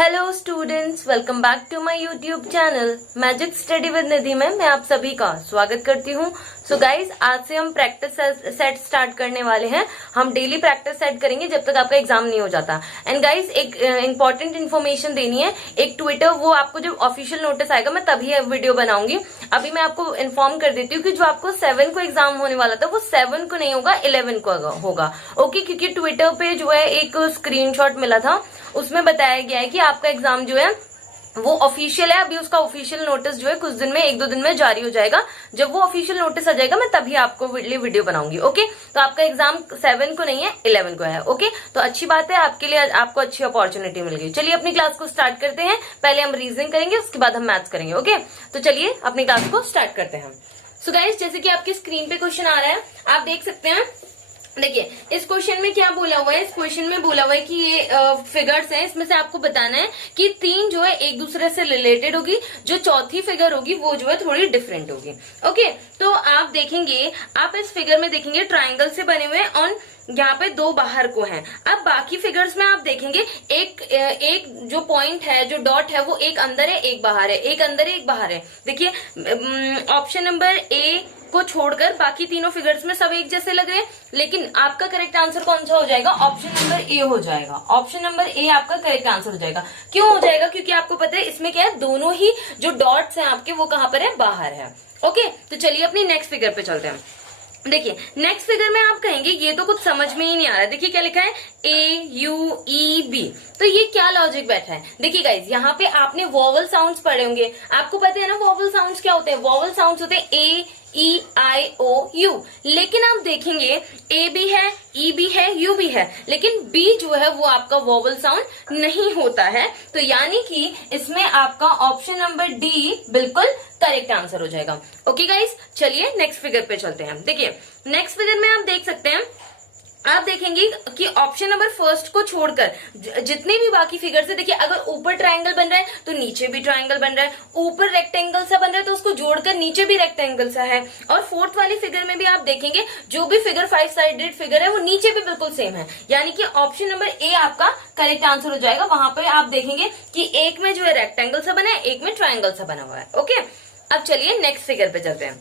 Hello students, welcome back to my YouTube channel magic study with Nidhi में मैं आप सभी का स्वागत करती हूँ। सो गाइज, आज से हम प्रैक्टिस सेट स्टार्ट करने वाले हैं। हम डेली प्रैक्टिस सेट करेंगे जब तक आपका एग्जाम नहीं हो जाता। एंड गाइज, एक इंपॉर्टेंट इन्फॉर्मेशन देनी है। एक ट्विटर, वो आपको जब ऑफिशियल नोटिस आएगा मैं तभी वीडियो बनाऊंगी। अभी मैं आपको इन्फॉर्म कर देती हूँ कि जो आपको 7 को एग्जाम होने वाला था वो 7 को नहीं होगा, 11 को होगा। ओके, क्योंकि ट्विटर पे जो है एक स्क्रीनशॉट मिला था, उसमें बताया गया है कि आपका एग्जाम जो है वो ऑफिशियल है। अभी उसका ऑफिशियल नोटिस जो है कुछ दिन में, 1-2 दिन में जारी हो जाएगा। जब वो ऑफिशियल नोटिस आ जाएगा मैं तभी आपको वीडियो बनाऊंगी। ओके, तो आपका एग्जाम 7 को नहीं है, 11 को है। ओके, तो अच्छी बात है, आपके लिए आपको अच्छी अपॉर्चुनिटी मिल गई। चलिए अपनी क्लास को स्टार्ट करते हैं। पहले हम रीजनिंग करेंगे, उसके बाद हम मैथ्स करेंगे। ओके, तो चलिए अपनी क्लास को स्टार्ट करते हैं। सो गाइस, जैसे कि आपकी स्क्रीन पे क्वेश्चन आ रहा है, आप देख सकते हैं। देखिए, इस क्वेश्चन में क्या बोला हुआ है। इस क्वेश्चन में बोला हुआ है कि ये फिगर्स हैं, इसमें से आपको बताना है कि 3 जो है एक दूसरे से रिलेटेड होगी, जो चौथी फिगर होगी वो जो है थोड़ी डिफरेंट होगी। ओके, तो आप देखेंगे, आप इस फिगर में देखेंगे ट्राइंगल से बने हुए और यहाँ पे 2 बाहर को हैं। अब बाकी फिगर्स में आप देखेंगे एक जो पॉइंट है, जो डॉट है, वो एक अंदर है एक बाहर है, एक अंदर है एक बाहर है। देखिए, ऑप्शन नंबर ए को छोड़कर बाकी तीनों फिगर्स में सब एक जैसे लग रहे हैं, लेकिन आपका करेक्ट आंसर कौन सा हो जाएगा? ऑप्शन नंबर ए हो जाएगा। ऑप्शन नंबर ए आपका करेक्ट आंसर हो जाएगा। क्यों हो जाएगा? क्योंकि आपको पता है इसमें क्या है, दोनों ही जो डॉट्स हैं आपके वो कहां पर है? बाहर है। ओके, तो चलिए अपनी नेक्स्ट फिगर पे चलते हैं। देखिए, नेक्स्ट फिगर में आप कहेंगे ये तो कुछ समझ में ही नहीं आ रहा है। देखिए क्या लिखा है, AUEB। तो ये क्या लॉजिक बैठा है? देखिए गाइज, यहाँ पे आपने वॉवल साउंड्स पढ़े होंगे, आपको पता है ना वॉवल साउंड्स क्या होते हैं। वॉवल साउंड्स होते हैं AEIOU। लेकिन आप देखेंगे A भी है, E भी है, U भी है, लेकिन B जो है वो आपका वॉवल साउंड नहीं होता है। तो यानी कि इसमें आपका ऑप्शन नंबर D बिल्कुल करेक्ट आंसर हो जाएगा। ओके गाइस, चलिए नेक्स्ट फिगर पे चलते हैं। देखिए, नेक्स्ट फिगर में आप देख सकते हैं, आप देखेंगे कि ऑप्शन नंबर फर्स्ट को छोड़कर जितने भी बाकी फिगर्स है, देखिए अगर ऊपर ट्रायंगल बन रहा है तो नीचे भी ट्रायंगल बन रहा है, ऊपर रेक्टेंगल सा बन रहा है तो उसको जोड़कर नीचे भी रेक्टेंगल सा है। और फोर्थ वाली फिगर में भी आप देखेंगे जो भी फिगर 5 साइडेड फिगर है वो नीचे भी बिल्कुल सेम है। यानी कि ऑप्शन नंबर ए आपका करेक्ट आंसर हो जाएगा। वहां पर आप देखेंगे कि एक में जो है रेक्टेंगल सा बना है, एक में ट्रायंगल सा बना हुआ है। ओके, अब चलिए नेक्स्ट फिगर पे चलते हैं।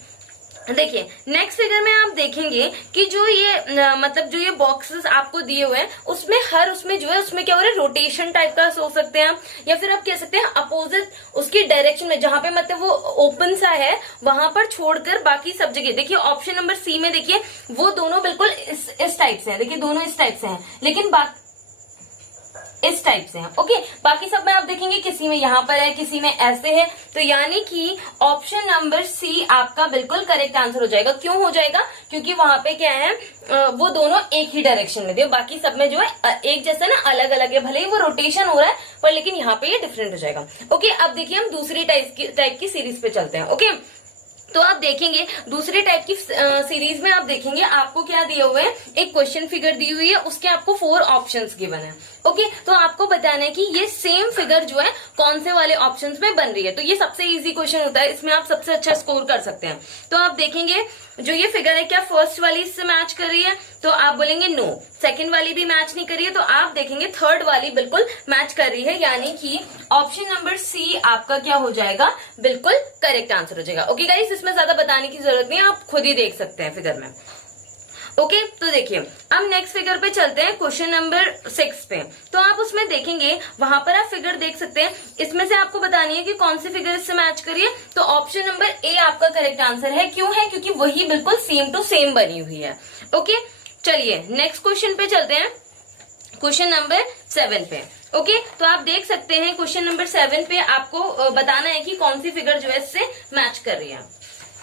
देखिए, नेक्स्ट फिगर में आप देखेंगे कि जो ये मतलब जो ये बॉक्सेस आपको दिए हुए हैं, उसमें जो है उसमें क्या हो रहा है, रोटेशन टाइप का सोच सकते हैं, या फिर आप कह सकते हैं अपोजिट उसकी डायरेक्शन में, जहां पे मतलब वो ओपन सा है वहां पर छोड़कर बाकी सब जगह। देखिए ऑप्शन नंबर सी में देखिए वो दोनों बिल्कुल इस टाइप से है। देखिए दोनों इस टाइप से हैं, लेकिन इस टाइप से है। ओके, बाकी सब में आप देखेंगे किसी में यहाँ पर है, किसी में ऐसे है। तो यानी कि ऑप्शन नंबर सी आपका बिल्कुल करेक्ट आंसर हो जाएगा। क्यों हो जाएगा? क्योंकि वहां पे क्या है, वो दोनों एक ही डायरेक्शन में दिए, बाकी सब में जो है एक जैसा ना अलग अलग है। भले ही वो रोटेशन हो रहा है पर लेकिन यहाँ पे ये डिफरेंट हो जाएगा। ओके, अब देखिए हम दूसरी टाइप की सीरीज पे चलते हैं। ओके, तो आप देखेंगे दूसरे टाइप की सीरीज में आप देखेंगे आपको क्या दिए हुए हैं, एक क्वेश्चन फिगर दी हुई है, उसके आपको 4 ऑप्शंस गिवन है। ओके, तो आपको बताना है कि ये सेम फिगर जो है कौन से वाले ऑप्शंस में बन रही है। तो ये सबसे इजी क्वेश्चन होता है, इसमें आप सबसे अच्छा स्कोर कर सकते हैं। तो आप देखेंगे जो ये फिगर है क्या फर्स्ट वाली इससे मैच कर रही है, तो आप बोलेंगे नो। सेकंड वाली भी मैच नहीं कर रही है, तो आप देखेंगे थर्ड वाली बिल्कुल मैच कर रही है। यानी कि ऑप्शन नंबर सी आपका क्या हो जाएगा, बिल्कुल करेक्ट आंसर हो जाएगा। ओके गाइस, इसमें ज्यादा बताने की जरूरत नहीं है, आप खुद ही देख सकते हैं फिगर में। ओके, तो देखिए अब नेक्स्ट फिगर पे चलते हैं, क्वेश्चन नंबर 6 पे। तो आप उसमें देखेंगे, वहां पर आप फिगर देख सकते हैं, इसमें से आपको बतानी है कि कौन सी फिगर इससे मैच करिए। तो ऑप्शन नंबर ए आपका करेक्ट आंसर है। क्यों है? क्योंकि वही बिल्कुल सेम टू सेम बनी हुई है। ओके, चलिए नेक्स्ट क्वेश्चन पे चलते हैं, क्वेश्चन नंबर 7 पे। ओके, तो आप देख सकते हैं क्वेश्चन नंबर 7 पे आपको बताना है कि कौन सी फिगर जो है इससे मैच कर रही है।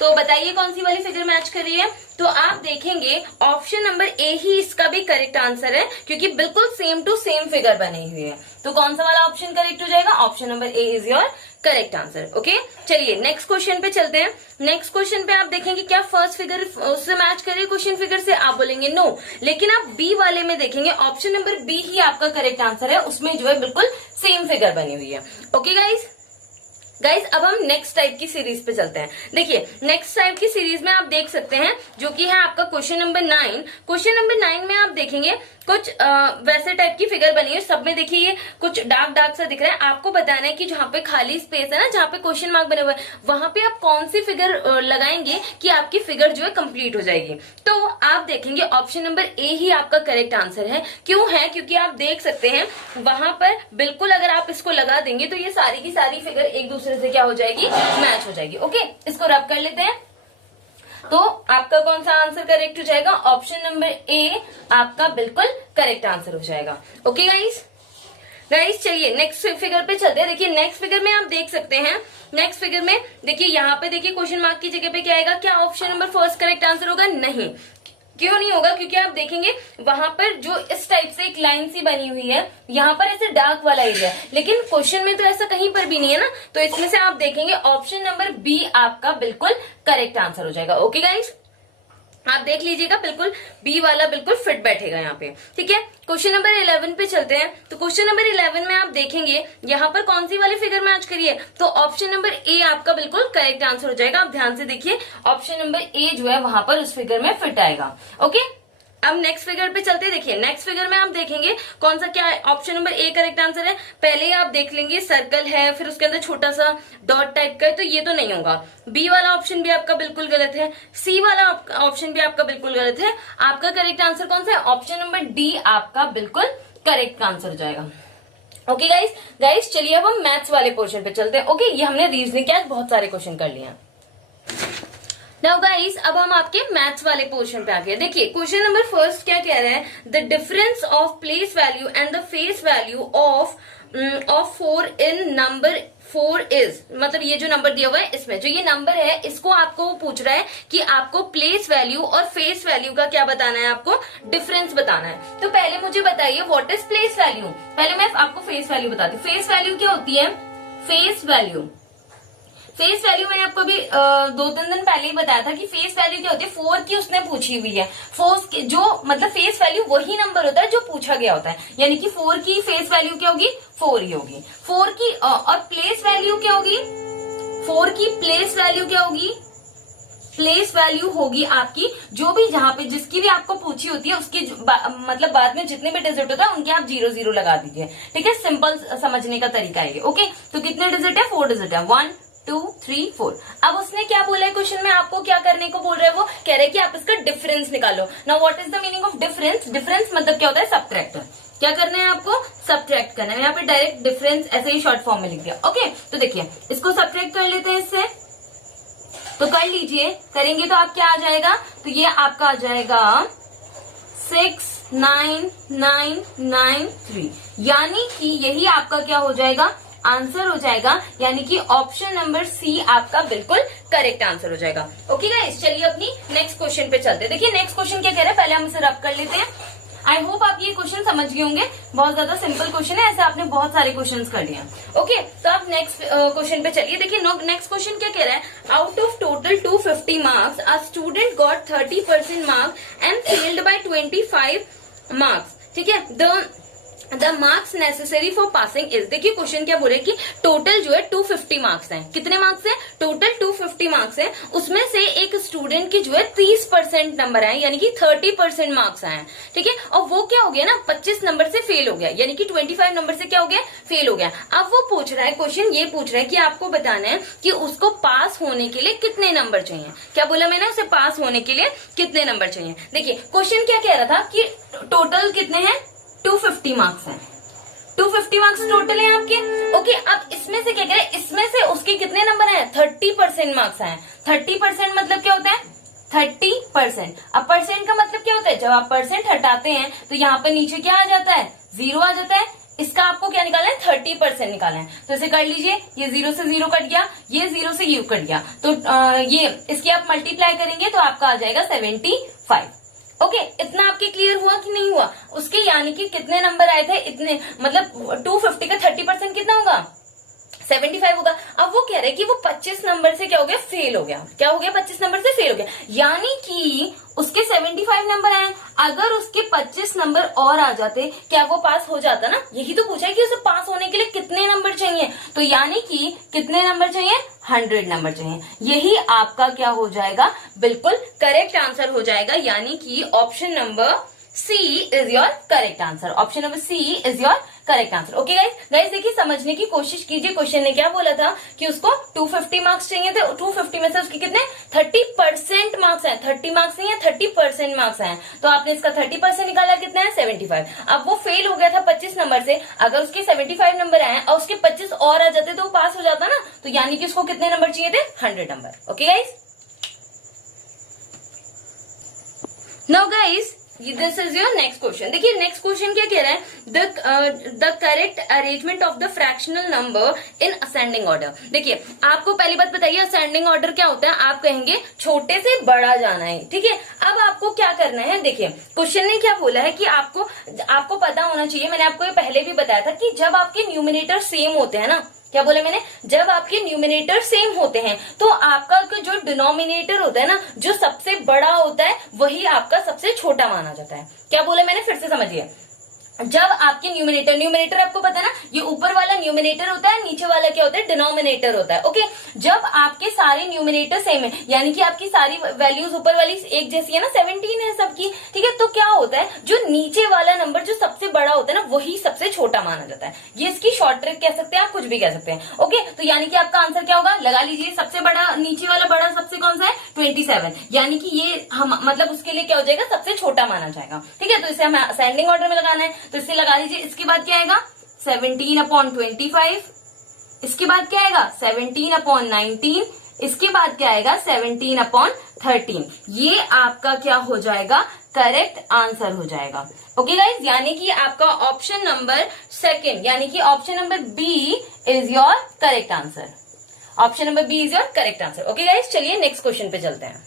तो बताइए कौन सी वाली फिगर मैच कर रही है। तो आप देखेंगे ऑप्शन नंबर ए ही इसका भी करेक्ट आंसर है, क्योंकि बिल्कुल सेम टू सेम फिगर बनी हुई है। तो कौन सा वाला ऑप्शन करेक्ट हो जाएगा? Option number A is your correct answer. Okay, चलिए नेक्स्ट क्वेश्चन पे चलते हैं। नेक्स्ट क्वेश्चन पे आप देखेंगे क्या फर्स्ट फिगर उससे मैच कर रही है क्वेश्चन फिगर से, आप बोलेंगे नो। लेकिन आप बी वाले में देखेंगे ऑप्शन नंबर बी ही आपका करेक्ट आंसर है, उसमें जो है बिल्कुल सेम फिगर बनी हुई है। ओके गाइस, अब हम नेक्स्ट टाइप की सीरीज पे चलते हैं। देखिए नेक्स्ट टाइप की सीरीज में आप देख सकते हैं जो कि है आपका क्वेश्चन नंबर 9। क्वेश्चन नंबर 9 में आप देखेंगे कुछ वैसे टाइप की फिगर बनी है, सब में देखिए ये कुछ डार्क डार्क सा दिख रहा है। आपको बताना है कि जहाँ पे खाली स्पेस है ना, जहाँ पे क्वेश्चन मार्क बने हुए हैं, वहां पे आप कौन सी फिगर लगाएंगे कि आपकी फिगर जो है कंप्लीट हो जाएगी। तो आप देखेंगे ऑप्शन नंबर ए ही आपका करेक्ट आंसर है। क्यों है? क्योंकि आप देख सकते हैं वहां पर बिल्कुल अगर आप इसको लगा देंगे तो ये सारी की सारी फिगर एक दूसरे से क्या हो जाएगी, मैच हो जाएगी। ओके, इसको रब कर लेते हैं। तो आपका कौन सा आंसर करेक्ट हो जाएगा? ऑप्शन नंबर ए आपका बिल्कुल करेक्ट आंसर हो जाएगा। ओके गाइस चलिए नेक्स्ट फिगर पे चलते हैं। देखिए नेक्स्ट फिगर में आप देख सकते हैं, नेक्स्ट फिगर में देखिए यहाँ पे देखिए क्वेश्चन मार्क की जगह पे क्या आएगा? क्या option number first correct answer होगा? नहीं। क्यों नहीं होगा? क्योंकि आप देखेंगे वहां पर जो इस टाइप से एक लाइन सी बनी हुई है, यहाँ पर ऐसे डार्क वाला एरिया है, लेकिन क्वेश्चन में तो ऐसा कहीं पर भी नहीं है ना। तो इसमें से आप देखेंगे ऑप्शन नंबर बी आपका बिल्कुल करेक्ट आंसर हो जाएगा। ओके गाइस, आप देख लीजिएगा बिल्कुल बी वाला बिल्कुल फिट बैठेगा यहाँ पे। ठीक है, क्वेश्चन नंबर 11 पे चलते हैं। तो क्वेश्चन नंबर 11 में आप देखेंगे यहाँ पर कौन सी वाली फिगर मैच करिए, तो ऑप्शन नंबर ए आपका बिल्कुल करेक्ट आंसर हो जाएगा। आप ध्यान से देखिए ऑप्शन नंबर ए जो है वहां पर उस फिगर में फिट आएगा। ओके, अब नेक्स्ट फिगर पे चलते हैं। देखिए नेक्स्ट फिगर में आप देखेंगे कौन सा क्या है, option number A correct answer है। पहले ही आप देख लेंगे सर्कल है, फिर उसके अंदर छोटा सा डॉट टाइप का है, तो ये तो नहीं होगा। बी वाला ऑप्शन भी आपका बिल्कुल गलत है, सी वाला ऑप्शन भी आपका बिल्कुल गलत है। आपका करेक्ट आंसर कौन सा है? ऑप्शन नंबर डी आपका बिल्कुल करेक्ट आंसर हो जाएगा। ओके गाइस चलिए अब हम मैथ्स वाले पोर्शन पे चलते हैं। ओके, ये हमने रीजनिंग के आज बहुत सारे क्वेश्चन कर लिए हैं। नाउ गाइस अब हम आपके मैथ्स वाले पोर्शन पे आ गए। देखिए क्वेश्चन नंबर फर्स्ट क्या कह रहा है? The difference of place value and the face value of 4 in number 4 is, मतलब ये जो नंबर दिया हुआ है इसमें जो ये नंबर है इसको आपको वो पूछ रहा है कि आपको प्लेस वैल्यू और फेस वैल्यू का क्या बताना है, आपको डिफरेंस बताना है। तो पहले मुझे बताइए व्हाट इज प्लेस वैल्यू। पहले मैं आपको फेस वैल्यू बताती हूँ। फेस वैल्यू क्या होती है? फेस वैल्यू मैंने आपको अभी 2-3 दिन पहले ही बताया था कि फेस वैल्यू क्या होती है। 4 की उसने पूछी हुई है, फोर्स जो मतलब फेस वैल्यू वही नंबर होता है जो पूछा गया होता है, यानी कि 4 की फेस वैल्यू क्या होगी? 4 ही होगी। 4 की और प्लेस वैल्यू क्या होगी? 4 की प्लेस वैल्यू क्या होगी? प्लेस वैल्यू होगी आपकी जो भी जहां पे जिसकी भी आपको पूछी होती है उसकी मतलब बाद में जितने भी डिजिट होता है उनके आप 0-0 लगा दीजिए। ठीक है, सिंपल समझने का तरीका है ये। ओके, तो कितने डिजिट है? 4 डिजिट है, 1 2 3 4। अब उसने क्या बोला है क्वेश्चन में, आपको क्या करने को बोल रहा है? वो कह रहे हैं कि आप इसका डिफरेंस निकालो। Now what is the meaning of difference? Difference मतलब क्या होता है? सब्ट्रैक्ट। क्या करना है आपको? सब्ट्रैक्ट करना है। यहाँ पे डायरेक्ट डिफरेंस ऐसे ही शॉर्ट फॉर्म में लिख दिया। ओके, तो देखिए इसको सब्ट्रैक्ट कर लेते हैं इससे, तो कर लीजिए। करेंगे तो आप क्या आ जाएगा? तो ये आपका आ जाएगा 6 9 9 9 3, यानी कि यही आपका क्या हो जाएगा? आंसर हो जाएगा, यानी कि ऑप्शन नंबर सी आपका बिल्कुल करेक्ट आंसर हो जाएगा। ओके गाइस, चलिए अपनी नेक्स्ट क्वेश्चन पे चलते हैं। देखिए नेक्स्ट क्वेश्चन क्या कह रहा है, पहले हम इसे रब कर लेते हैं। आई होप आप ये क्वेश्चन समझ गए होंगे, बहुत ज्यादा सिंपल क्वेश्चन है, ऐसे आपने बहुत सारे क्वेश्चन कर लिए। ओके, तो आप नेक्स्ट क्वेश्चन पे चलिए। देखिए नेक्स्ट क्वेश्चन क्या कह रहा है? Out of total 250 marks a student got 30% marks and failed by 25 marks. ठीक है, the marks necessary for passing is. देखिए क्वेश्चन क्या बोल रहे हैं कि टोटल जो है 250 मार्क्स हैं। कितने मार्क्स हैं? टोटल 250 मार्क्स हैं, उसमें से एक स्टूडेंट की जो है 30% नंबर आए, यानी कि 30% मार्क्स आए। ठीक है, और वो क्या हो गया ना, 25 नंबर से फेल हो गया, यानी कि 25 नंबर से क्या हो गया? फेल हो गया। अब वो पूछ रहा है, क्वेश्चन ये पूछ रहा है कि आपको बताना है कि उसको पास होने के लिए कितने नंबर चाहिए। क्या बोला मैंने? उसे पास होने के लिए कितने नंबर चाहिए। देखिए क्वेश्चन क्या कह रहा था कि टोटल कितने हैं? 250 मार्क्स हैं। 250 मार्क्स टोटल है आपके। ओके, अब इसमें से क्या कह रहे हैं? इसमें से उसके कितने नंबर आए? 30% मार्क्स आए। 30% मतलब क्या होता है? 30%। अब परसेंट का मतलब क्या होता है? जब आप परसेंट हटाते हैं तो यहाँ पर नीचे क्या आ जाता है? 0 आ जाता है। इसका आपको क्या निकालना है? 30% निकालना है। तो इसे कर लीजिए, ये 0 से 0 कट गया, ये 0 से U कट गया, तो ये इसकी आप मल्टीप्लाई करेंगे तो आपका आ जाएगा 75। ओके, इतना आपके क्लियर हुआ कि नहीं हुआ? उसके यानी कि कितने नंबर आए थे? इतने, मतलब 250 का 30% कितना होगा? 75 होगा। अब वो कह रहे हैं कि वो 25 नंबर से क्या हो गया? फेल हो गया। क्या हो गया? 25 नंबर से फेल हो गया, यानी कि उसके 75 नंबर आए, अगर उसके 25 नंबर और आ जाते क्या वो पास हो जाता ना? यही तो पूछा है कि उसे पास होने के लिए कितने नंबर चाहिए, तो यानी कि कितने नंबर चाहिए? 100 नंबर चाहिए। यही आपका क्या हो जाएगा? बिल्कुल करेक्ट आंसर हो जाएगा, यानी कि option number C is your correct answer. Option number C is your correct answer. Okay guys, guys देखिए समझने की कोशिश कीजिए। क्वेश्चन ने क्या बोला था कि उसको 250 मार्क्स चाहिए थे, 250 में से उसके कितने 30% मार्क्स हैं। 30 मार्क्स नहीं है, 30% मार्क्स हैं। तो आपने इसका 30% निकाला, कितना है 75। अब वो फेल हो गया था 25 नंबर से, अगर उसके 75 नंबर आए और उसके 25 और आ जाते तो वो पास हो जाता ना। तो यानी कि उसको कितने नंबर चाहिए थे 100 number. Okay guys, now guys this is your next question. देखिए नेक्स्ट क्वेश्चन क्या कह रहा है, the correct arrangement of the fractional number in ascending order. देखिए आपको पहली बात बताइए, असेंडिंग ऑर्डर क्या होता है, आप कहेंगे छोटे से बड़ा जाना है, ठीक है। अब आपको क्या करना है, देखिए क्वेश्चन ने क्या बोला है कि आपको पता होना चाहिए, मैंने आपको ये पहले भी बताया था कि जब आपके न्यूमिनेटर सेम होते हैं ना, क्या बोला मैंने, जब आपके न्यूमिनेटर सेम होते हैं तो आपका जो डिनोमिनेटर होता है ना, जो सबसे बड़ा होता है वही आपका सबसे छोटा माना जाता है। क्या बोला मैंने, फिर से समझिए। जब आपके न्यूमिनेटर आपको पता है ना, ये ऊपर वाला न्यूमिनेटर होता है, नीचे वाला क्या होता है डिनोमिनेटर होता है। ओके, जब आपके सारे न्यूमिनेटर सेम है, यानी कि आपकी सारी वैल्यूज ऊपर वाली एक जैसी है ना, 17 है सबकी, ठीक है। तो क्या होता है, जो नीचे वाला नंबर जो सबसे बड़ा होता है ना, वही सबसे छोटा माना जाता है। ये इसकी शॉर्ट ट्रिक कह सकते हैं, आप कुछ भी कह सकते हैं। ओके, तो यानी कि आपका आंसर क्या होगा, लगा लीजिए। सबसे बड़ा नीचे वाला बड़ा सबसे कौन सा है 27, यानी कि ये हम मतलब उसके लिए क्या हो जाएगा, सबसे छोटा माना जाएगा, ठीक है। तो इसे हमें असेंडिंग ऑर्डर में लगाना है, तो इसे लगा लीजिए। इसके बाद क्या आएगा 17/25, इसके बाद क्या आएगा 17/19, इसके बाद क्या आएगा 17/13। ये आपका क्या हो जाएगा, करेक्ट आंसर हो जाएगा। ओके गाइज, यानी कि आपका ऑप्शन नंबर सेकंड, यानी कि option number B is your correct answer. Option number B is your correct answer. Okay guys, चलिए नेक्स्ट क्वेश्चन पे चलते हैं।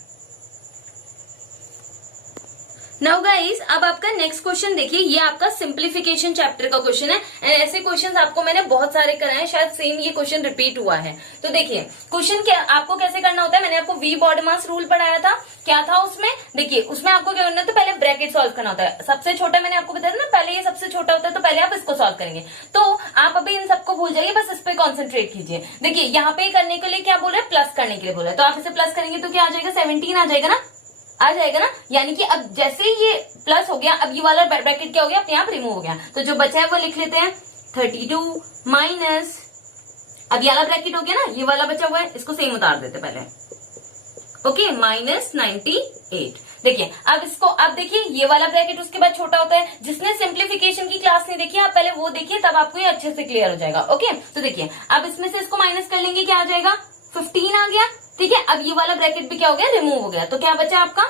नाउ गाइस, अब आपका नेक्स्ट क्वेश्चन देखिए, ये आपका सिंप्लीफिकेशन चैप्टर का क्वेश्चन है। एंड ऐसे क्वेश्चंस आपको मैंने बहुत सारे कराए हैं, शायद सेम ये क्वेश्चन रिपीट हुआ है। तो देखिए क्वेश्चन क्या आपको कैसे करना होता है, मैंने आपको वी बॉडमास रूल पढ़ाया था। क्या था उसमें, देखिए उसमें आपको क्या करना है, तो पहले ब्रैकेट सॉल्व करना होता है। सबसे छोटा मैंने आपको बताया ना, पहले ये सबसे छोटा होता है, तो पहले आप इसको सॉल्व करेंगे। तो आप अभी इन सबको भूल जाइए, बस इस पे कॉन्सेंट्रेट कीजिए। देखिए यहाँ पे करने के लिए क्या बोल रहे हैं, प्लस करने के लिए बोला है। तो आप इसे प्लस करेंगे तो क्या आ जाएगा 17 आ जाएगा ना, आ जाएगा ना। यानी कि अब जैसे ही ये प्लस हो गया, अब ये वाला ब्रैकेट क्या हो गया, अपने आप रिमूव हो गया। तो जो बचा है वो लिख लेते हैं 32 माइनस, अब ये वाला ब्रैकेट हो गया ना, ये वाला बचा हुआ है, इसको सेम उतार देते पहले। Okay, minus 98। देखिए अब इसको, अब देखिए ये वाला ब्रैकेट उसके बाद छोटा होता है। जिसने सिंप्लीफिकेशन की क्लास नहीं देखी, आप पहले वो देखिए, तब आपको ये अच्छे से क्लियर हो जाएगा। ओके, तो देखिए अब इसमें से इसको माइनस कर लेंगे, क्या आ जाएगा 15 आ गया, ठीक है। अब ये वाला ब्रैकेट भी क्या हो गया, रिमूव हो गया। तो क्या बचा आपका,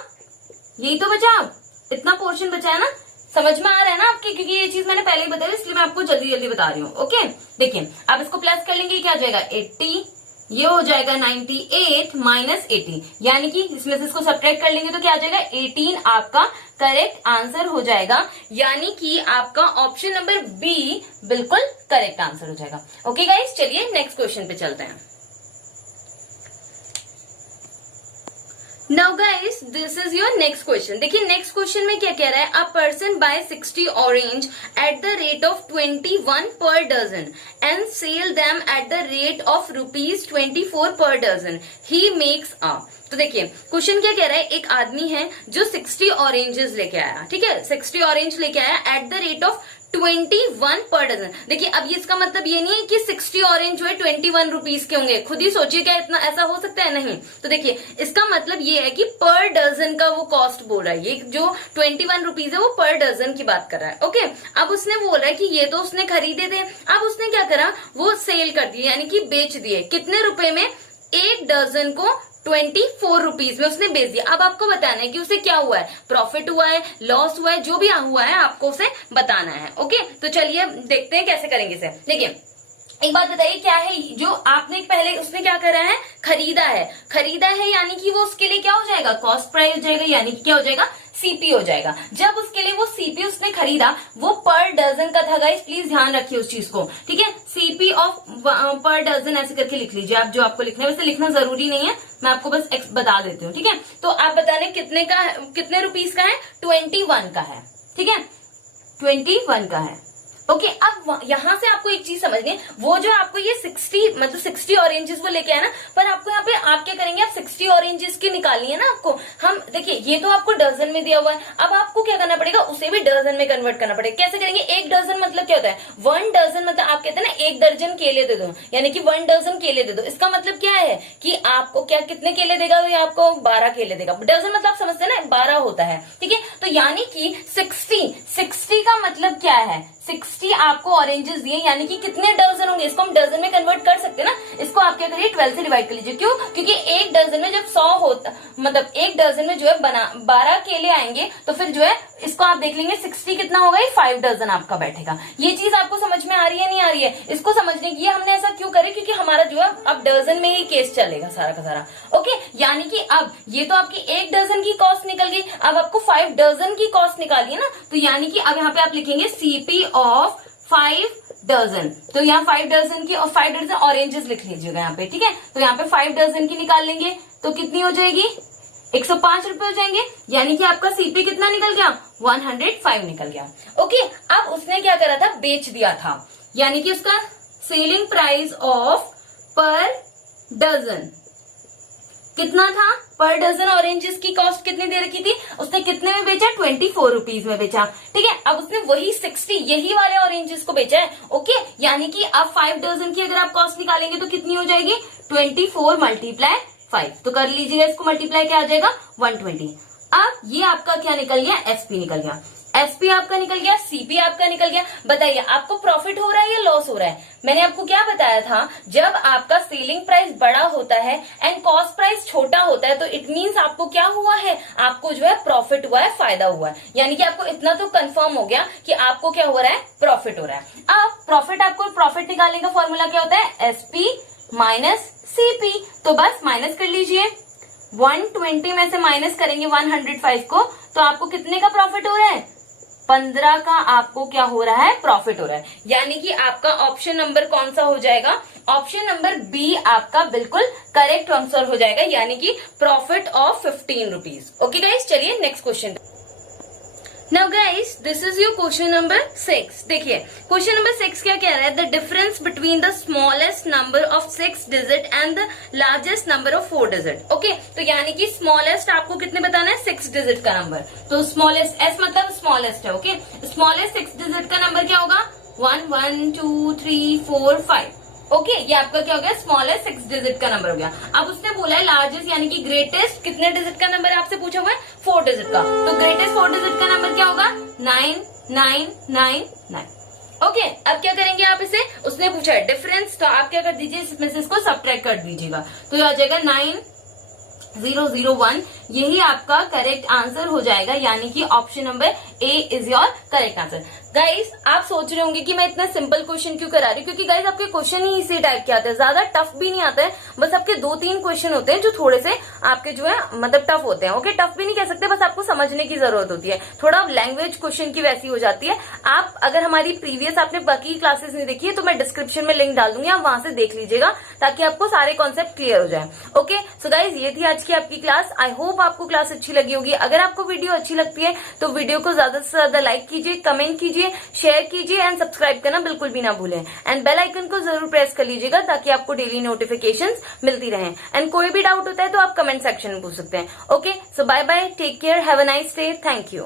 यही तो बचा, अब इतना पोर्शन बचा है ना। समझ में आ रहा है ना आपके, क्योंकि ये चीज मैंने पहले ही बताई, इसलिए मैं आपको जल्दी जल्दी बता रही हूँ। ओके, देखिए अब इसको प्लस कर लेंगे, क्या हो जाएगा 80, ये हो जाएगा 98 माइनस 80, यानी कि इसमें से इसको सब्ट्रैक्ट कर लेंगे तो क्या आ जाएगा 18 आपका करेक्ट आंसर हो जाएगा। यानी कि आपका ऑप्शन नंबर बी बिल्कुल करेक्ट आंसर हो जाएगा। ओके गाइस, चलिए नेक्स्ट क्वेश्चन पे चलते हैं। Now guys, this is your next question. देखिए नेक्स्ट क्वेश्चन में क्या कह रहा है, a person buy 60 orange at the rate of 21 per dozen and sell them at the rate of ₹24 per dozen, he makes a. तो देखिए question क्या कह रहा है, एक आदमी है जो 60 ऑरेंजेस लेके आया, ठीक है, 60 ऑरेंज लेके आया eight the rate of 21 per dozen. देखिए अब ये इसका मतलब ये नहीं है कि 60 ऑरेंज जो है 21 रुपीज के होंगे। खुद ही सोचिए, क्या इतना ऐसा हो सकता है, नहीं। तो देखिए इसका मतलब ये है कि पर डजन का वो कॉस्ट बोल रहा है, ये जो 21 रुपीज है वो पर डजन की बात कर रहा है। ओके, अब उसने बोल रहा है कि ये तो उसने खरीदे थे, अब उसने क्या करा, वो सेल कर दिए, यानी कि बेच दिए। कितने रुपए में, एक डजन को 24 रुपीज में उसने बेच दिया। अब आपको बताना है कि उसे क्या हुआ है, प्रॉफिट हुआ है, लॉस हुआ है, जो भी हुआ है आपको उसे बताना है। ओके, तो चलिए देखते हैं कैसे करेंगे इसे। देखिए एक बात बताइए, क्या है जो आपने पहले, उसने क्या करा है, खरीदा है, यानी कि वो उसके लिए क्या हो जाएगा, कॉस्ट प्राइस हो जाएगा, यानी कि क्या हो जाएगा, सीपी हो जाएगा। जब उसके लिए वो सीपी उसने खरीदा, वो पर डजन का था गाइस, प्लीज ध्यान रखिए उस चीज को, ठीक है। सीपी ऑफ पर डजन ऐसे करके लिख लीजिए आप, जो आपको लिखना है। वैसे लिखना जरूरी नहीं है, मैं आपको बस बता देती हूँ, ठीक है। तो आप बताने कितने का, कितने रुपीज का है, 21 का है, ठीक है, 21 का है। ओके अब यहां से आपको एक चीज समझनी है, वो जो आपको ये 60 ऑरेंजेस वो लेके आया ना, पर आपको यहाँ पे आप क्या करेंगे, आप 60 ऑरेंजेस की निकालनी है ना आपको। हम देखिए ये तो आपको डजन में दिया हुआ है, अब आपको क्या करना पड़ेगा, उसे भी डजन में कन्वर्ट करना पड़ेगा। कैसे करेंगे, एक डजन मतलब क्या होता है, 1 डजन मतलब आप कहते हैं ना 1 दर्जन केले दे दो, यानी कि 1 डजन केले दे दो। इसका मतलब क्या है कि आपको क्या कितने केले देगा, ये आपको 12 केले देगा। डजन मतलब आप समझते हैं ना 12 होता है, ठीक है। तो यानी कि 60 का मतलब क्या है, 60 आपको ऑरेंजेस दिए, यानी कि कितने डजन होंगे, इसको हम डजन में कन्वर्ट कर सकते हैं ना। इसको आप क्या करिए 12 से डिवाइड कर लीजिए। क्यों, क्योंकि एक डजन में जब 100 होता, मतलब एक डजन में जो है 12 केले आएंगे, तो फिर जो है इसको आप देख लेंगे 60 कितना होगा, ये 5 डजन आपका बैठेगा। ये चीज आपको समझ में आ रही है नहीं आ रही है, इसको समझने की हमने ऐसा क्यों करे, क्योंकि हमारा जो है अब डजन में ही केस चलेगा सारा का सारा। ओके, यानी कि अब ये तो आपकी 1 डजन की कॉस्ट निकल गई, अब आपको 5 डजन की कॉस्ट निकाली है ना, तो यानी कि अब यहाँ पे आप लिखेंगे सीपी ऑफ 5 डजन। तो यहाँ 5 डजन की और 5 डजन ऑरेंजेस लिख लीजिएगा यहाँ पे, ठीक है। तो यहाँ पे 5 डजन की निकाल लेंगे तो कितनी हो जाएगी, 105 रुपए हो जाएंगे, यानी कि आपका सीपी कितना निकल गया, 105 निकल गया। ओके, अब उसने क्या करा था, बेच दिया था, यानी कि उसका selling price of per dozen कितना था, पर डजन ऑरेंजेस की कॉस्ट कितनी दे रखी थी, उसने कितने में बेचा, 24 रुपीज में बेचा, ठीक है। अब उसने वही 60 यही वाले ऑरेंजेस को बेचा है। ओके, यानी कि अब 5 डजन की अगर आप कॉस्ट निकालेंगे तो कितनी हो जाएगी, 24 मल्टीप्लाई 5, तो कर लीजिएगा इसको मल्टीप्लाई, क्या आ जाएगा 120। अब ये आपका क्या निकल गया, एसपी निकल गया, एसपी आपका निकल गया, सीपी आपका निकल गया। बताइए आपको प्रॉफिट हो रहा है या लॉस हो रहा है। मैंने आपको क्या बताया था, जब आपका सेलिंग प्राइस बड़ा होता है एंड कॉस्ट प्राइस छोटा होता है, तो इट मींस आपको क्या हुआ है, आपको जो है प्रॉफिट हुआ है, फायदा हुआ है। यानी कि आपको इतना तो कंफर्म हो गया कि आपको क्या हो रहा है, प्रॉफिट हो रहा है। अब प्रॉफिट, आपको प्रॉफिट निकालने का फॉर्मूला क्या होता है, एसपी माइनस सीपी। तो बस माइनस कर लीजिए, 120 में से माइनस करेंगे 105 को, तो आपको कितने का प्रॉफिट हो रहा है, 15 का आपको क्या हो रहा है, प्रॉफिट हो रहा है। यानी कि आपका ऑप्शन नंबर कौन सा हो जाएगा, ऑप्शन नंबर बी आपका बिल्कुल करेक्ट आंसर हो जाएगा, यानी कि profit of 15 rupees. Okay guys, चलिए next question. Now guys, this is your question number 6। देखिए क्वेश्चन नंबर 6 क्या कह रहा है, the difference between the smallest number of 6 digit and the largest number of 4 digit. Okay, तो यानी कि smallest आपको कितने बताना है, 6 डिजिट का नंबर। तो स्मॉलेस्ट, एस मतलब स्मॉलेस्ट है। ओके, स्मॉलेस्ट 6 डिजिट का नंबर क्या होगा, 1 1 2 3 4 5। ओके, ये आपका क्या हो गया, स्मॉलेस्ट 6 डिजिट का नंबर हो गया। अब उसने बोला है लार्जेस्ट यानी कि ग्रेटेस्ट कितने डिजिट का नंबर आपसे पूछा हुआ है, 4 डिजिट का। तो ग्रेटेस्ट 4 डिजिट का नंबर क्या होगा, 9999। ओके, अब क्या करेंगे आप इसे, उसने पूछा है डिफरेंस, तो आप क्या कर दीजिए, इसमें से इसको सब्ट्रैक्ट कर दीजिएगा, तो ये आ जाएगा 9001। यही आपका करेक्ट आंसर हो जाएगा, यानी कि option number A is your correct answer. Guys, आप सोच रहे होंगे कि मैं इतना सिंपल क्वेश्चन क्यों करा रही हूँ, क्योंकि गाइस आपके क्वेश्चन ही इसी टाइप के आते हैं, ज्यादा टफ भी नहीं आता है, बस आपके 2-3 क्वेश्चन होते हैं जो थोड़े से आपके जो है मतलब टफ होते हैं। ओके, टफ भी नहीं कह सकते, बस आपको समझने की जरूरत होती है, थोड़ा लैंग्वेज क्वेश्चन की वैसी हो जाती है। आप अगर हमारी प्रीवियस आपने बाकी क्लासेस नहीं देखी है तो मैं डिस्क्रिप्शन में लिंक डाल दूंगी, आप वहां से देख लीजिएगा ताकि आपको सारे कॉन्सेप्ट क्लियर हो जाए। ओके, सो गाइज ये थी आज की आपकी क्लास। आई होप आपको क्लास अच्छी लगी होगी। अगर आपको वीडियो अच्छी लगती है तो वीडियो को ज्यादा से ज्यादा लाइक कीजिए, कमेंट कीजिए, शेयर कीजिए एंड सब्सक्राइब करना बिल्कुल भी ना भूलें। एंड बेल आइकन को जरूर प्रेस कर लीजिएगा ताकि आपको डेली नोटिफिकेशंस मिलती रहें। एंड कोई भी डाउट होता है तो आप कमेंट सेक्शन में पूछ सकते हैं। Okay, so bye bye, take care, have a nice day, thank you.